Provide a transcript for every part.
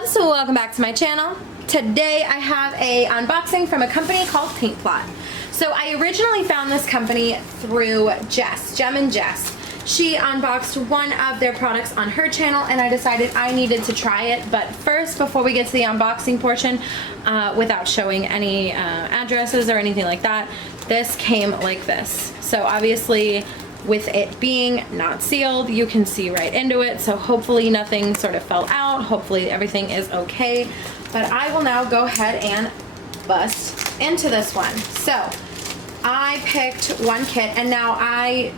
loves, so welcome back to my channel. Today I have a unboxing from a company called Paintplot. So I originally found this company through Jess, Diamond Dotz. She unboxed one of their products on her channel and I decided I needed to try it. But first, before we get to the unboxing portion, without showing any addresses or anything like that, this came like this. So obviously, with it being not sealed, you can see right into it, so hopefully nothing sort of fell out. Hopefully everything is okay. But I will now go ahead and bust into this one. So I picked one kit, and now I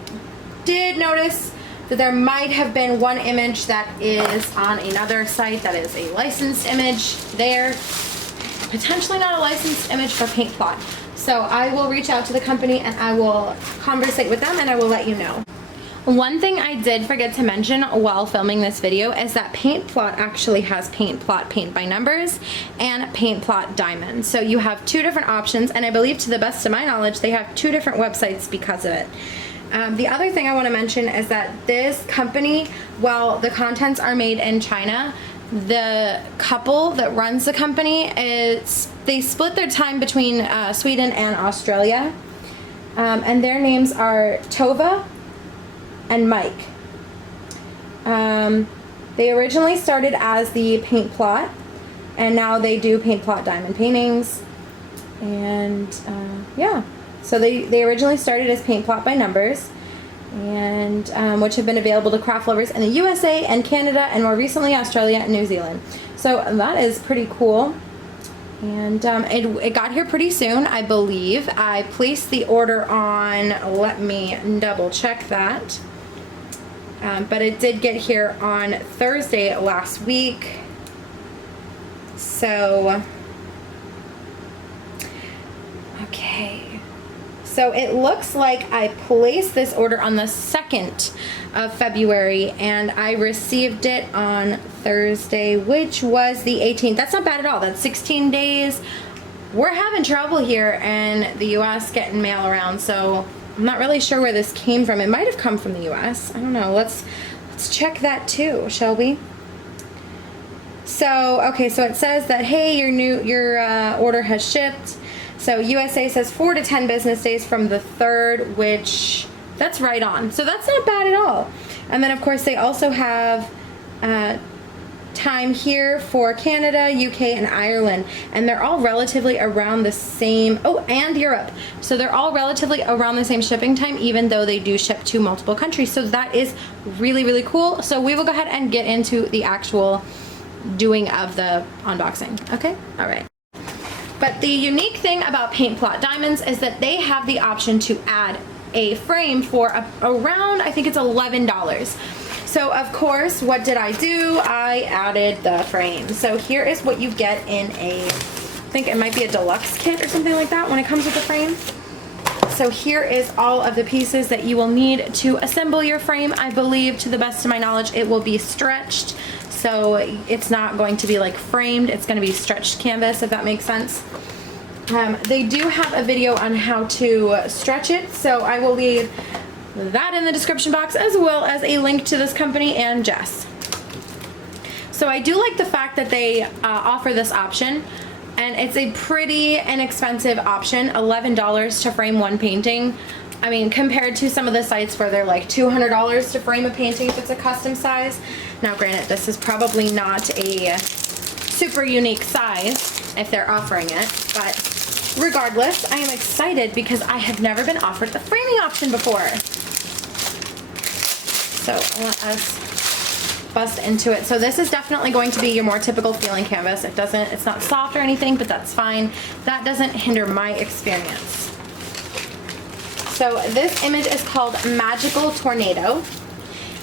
did notice that there might have been one image that is on another site that is a licensed image there. Potentially not a licensed image for Paintplot. So I will reach out to the company and I will conversate with them and I will let you know. One thing I did forget to mention while filming this video is that Paintplot actually has Paintplot Paint by Numbers and Paintplot Diamond. So you have two different options, and I believe, to the best of my knowledge, they have two different websites because of it. The other thing I want to mention is that this company, while the contents are made in China, the couple that runs the company, they split their time between Sweden and Australia, and their names are Tova and Mike. They originally started as the Paintplot, and now they do Paintplot Diamond paintings, and yeah, so they originally started as Paintplot by Numbers, and which have been available to craft lovers in the USA and Canada, and more recently Australia and New Zealand. So that is pretty cool. And it got here pretty soon, I believe. I placed the order on, let me double check that, but it did get here on Thursday last week. So okay. So it looks like I placed this order on the 2nd of February and I received it on Thursday, which was the 18th. That's not bad at all. That's 16 days. We're having trouble here in the US getting mail around, so I'm not really sure where this came from. It might have come from the US. I don't know. Let's check that too, shall we? So, okay, so it says that, hey, your order has shipped. So USA says 4 to 10 business days from the 3rd, which that's right on. So that's not bad at all. And then of course they also have time here for Canada, UK, and Ireland, and they're all relatively around the same. Oh, and Europe. So they're all relatively around the same shipping time, even though they do ship to multiple countries. So that is really, really cool. So we will go ahead and get into the actual doing of the unboxing. Okay, all right. But the unique thing about Paintplot Diamonds is that they have the option to add a frame for around, I think it's $11. So of course, what did I do? I added the frame. So here is what you get in I think it might be a deluxe kit or something like that when it comes with the frame. So here is all of the pieces that you will need to assemble your frame. I believe, to the best of my knowledge, it will be stretched. So it's not going to be like framed, it's going to be stretched canvas, if that makes sense. They do have a video on how to stretch it, so I will leave that in the description box, as well as a link to this company and Jess. So I do like the fact that they offer this option, and it's a pretty inexpensive option, $11 to frame one painting. I mean, compared to some of the sites where they're like $200 to frame a painting if it's a custom size. Now granted, this is probably not a super unique size if they're offering it, but regardless, I am excited because I have never been offered the framing option before. So let us bust into it. So this is definitely going to be your more typical feeling canvas. It's not soft or anything, but that's fine. That doesn't hinder my experience. So this image is called Magical Tornado,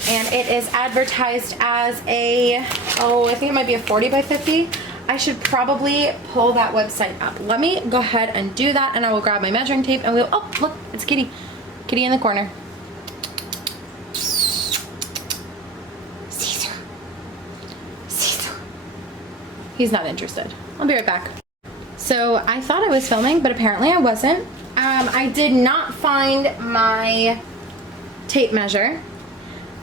and it is advertised as a, I think it might be a 40 by 50. I should probably pull that website up. Let me go ahead and do that, and I will grab my measuring tape and we'll, oh, look, it's Kitty. Kitty in the corner. Caesar. Caesar. He's not interested. I'll be right back. So I thought I was filming, but apparently I wasn't. I did not find my tape measure,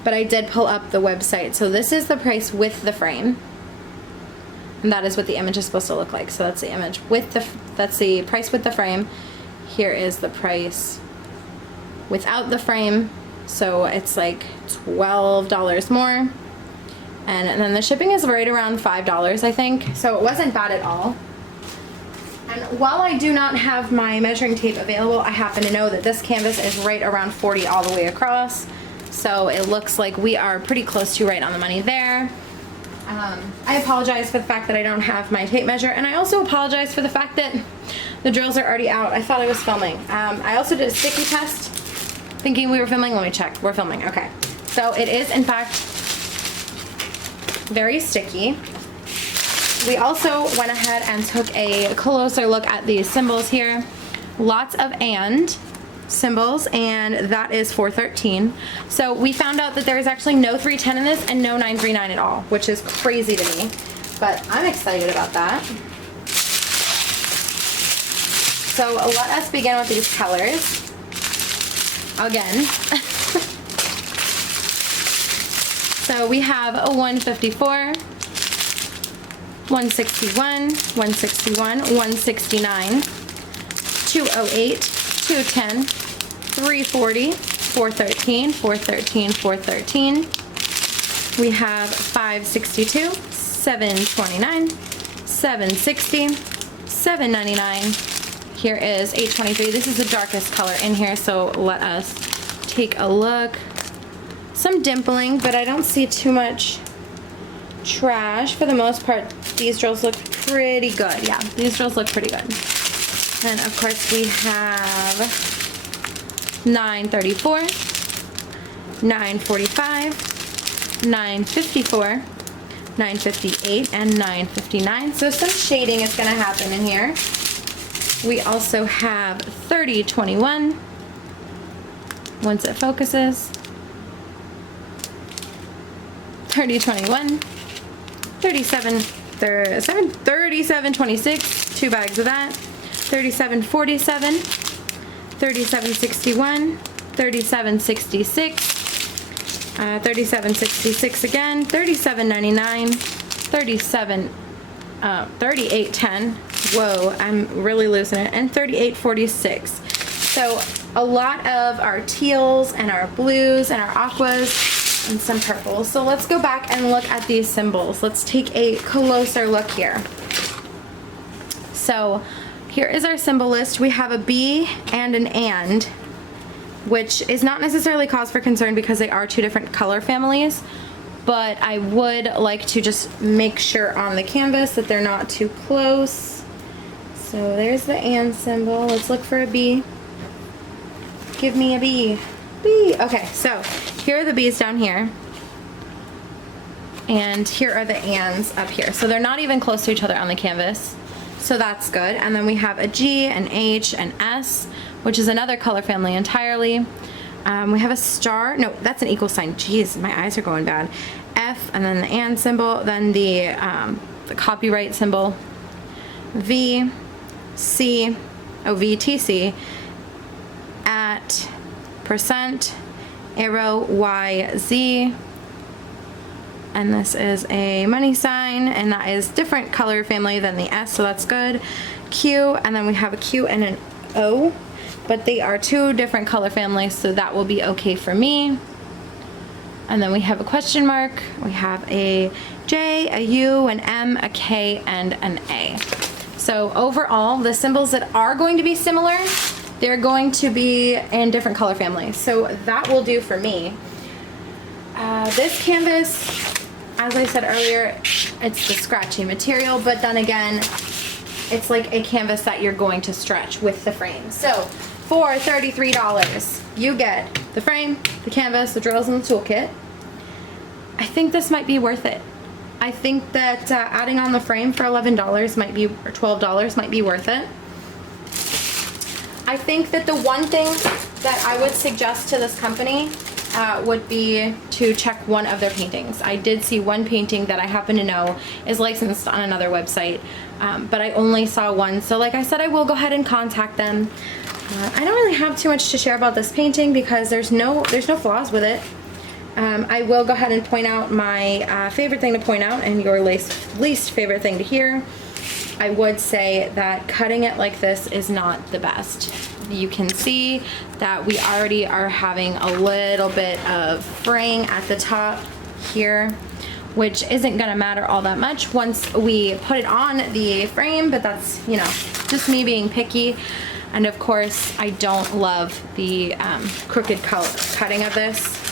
but I did pull up the website. So this is the price with the frame. And that is what the image is supposed to look like. So that's the image with that's the price with the frame. Here is the price without the frame. So it's like $12 more. And then the shipping is right around $5, I think. So it wasn't bad at all. And while I do not have my measuring tape available, I happen to know that this canvas is right around 40 all the way across. So it looks like we are pretty close to right on the money there. I apologize for the fact that I don't have my tape measure, and I also apologize for the fact that the drills are already out. I thought I was filming. I also did a sticky test, thinking we were filming. Let me check. We're filming. Okay. So it is, in fact, very sticky. We also went ahead and took a closer look at these symbols here. Lots of and symbols, and that is 413. So we found out that there is actually no 310 in this and no 939 at all, which is crazy to me, but I'm excited about that. So let us begin with these colors again. So we have a 154, 161, 161, 169, 208, 210, 340, 413, 413, 413. We have 562, 729, 760, 799. Here is 823. This is the darkest color in here, so let us take a look. Some dimpling, but I don't see too much trash. For the most part, these drills look pretty good. Yeah, these drills look pretty good. And of course we have 934, 945, 954, 958, and 959. So some shading is going to happen in here. We also have 3021, once it focuses, 3021, 3726, 2 bags of that, 3747, 3761, 3766, 3766 again, 3799, 3810. Whoa, I'm really losing it. And 3846. So a lot of our teals and our blues and our aquas and some purples. So let's go back and look at these symbols. Let's take a closer look here. So here is our symbol list. We have a B and an and, which is not necessarily cause for concern because they are two different color families, but I would like to just make sure on the canvas that they're not too close. So there's the and symbol. Let's look for a B. Give me a B. B. Okay, so here are the B's down here. And here are the ands up here. So they're not even close to each other on the canvas. So that's good. And then we have a G, an H, an S, which is another color family entirely. We have a star. No, that's an equal sign. Jeez, my eyes are going bad. F, and then the and symbol, then the copyright symbol. V, C, VTC, at, percent, arrow, Y, Z, and this is a money sign, and that is different color family than the S, so that's good. Q, and then we have a Q and an O, but they are two different color families, so that will be okay for me. And then we have a question mark, we have a J, a U, an M, a K, and an A. So overall, the symbols that are going to be similar, they're going to be in different color families. So that will do for me. This canvas, as I said earlier, it's the scratchy material, but then again, it's like a canvas that you're going to stretch with the frame. So for $33, you get the frame, the canvas, the drills, and the toolkit. I think this might be worth it. I think that adding on the frame for $11 might be, or $12 might be worth it. I think that the one thing that I would suggest to this company would be to check one of their paintings. I did see one painting that I happen to know is licensed on another website, but I only saw one. So like I said, I will go ahead and contact them. I don't really have too much to share about this painting because there's no flaws with it. I will go ahead and point out my favorite thing to point out and your least favorite thing to hear. I would say that cutting it like this is not the best. You can see that we already are having a little bit of fraying at the top here, which isn't gonna matter all that much once we put it on the frame, but that's, you know, just me being picky. And of course, I don't love the crooked cutting of this.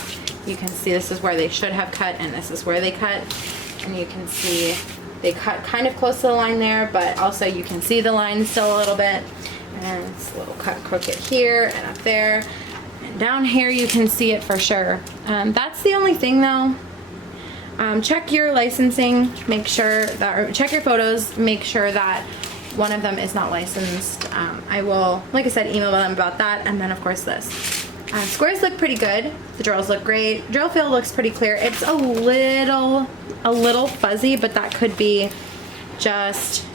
You can see this is where they should have cut and this is where they cut. And you can see they cut kind of close to the line there, but also you can see the line still a little bit. And it's a little cut crooked here and up there. And down here you can see it for sure. That's the only thing though. Check your licensing, make sure that, or check your photos, make sure that one of them is not licensed. I will, like I said, email them about that. And then of course this. Squares look pretty good. The drills look great. Drill field looks pretty clear. It's a little fuzzy, but that could be just,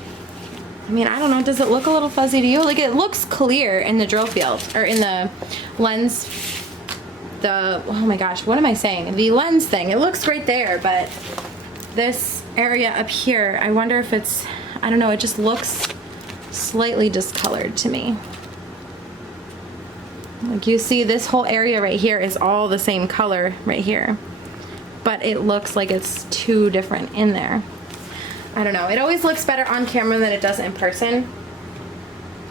I mean, I don't know. Does it look a little fuzzy to you? Like it looks clear in the drill field or in the lens. Oh my gosh, what am I saying? The lens thing. It looks great there, but this area up here, I wonder if it's, I don't know, it just looks slightly discolored to me. Like you see this whole area right here is all the same color right here, but it looks like it's too different in there. I don't know, it always looks better on camera than it does in person.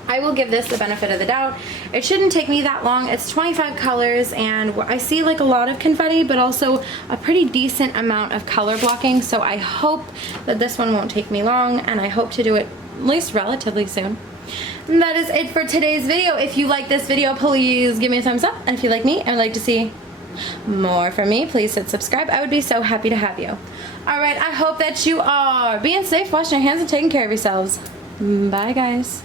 I will give this the benefit of the doubt. It shouldn't take me that long. It's 25 colors and I see like a lot of confetti, but also a pretty decent amount of color blocking. So I hope that this one won't take me long and I hope to do it at least relatively soon. And that is it for today's video. If you like this video, please give me a thumbs up. And if you like me and would like to see more from me, please hit subscribe. I would be so happy to have you. Alright, I hope that you are being safe, washing your hands, and taking care of yourselves. Bye guys.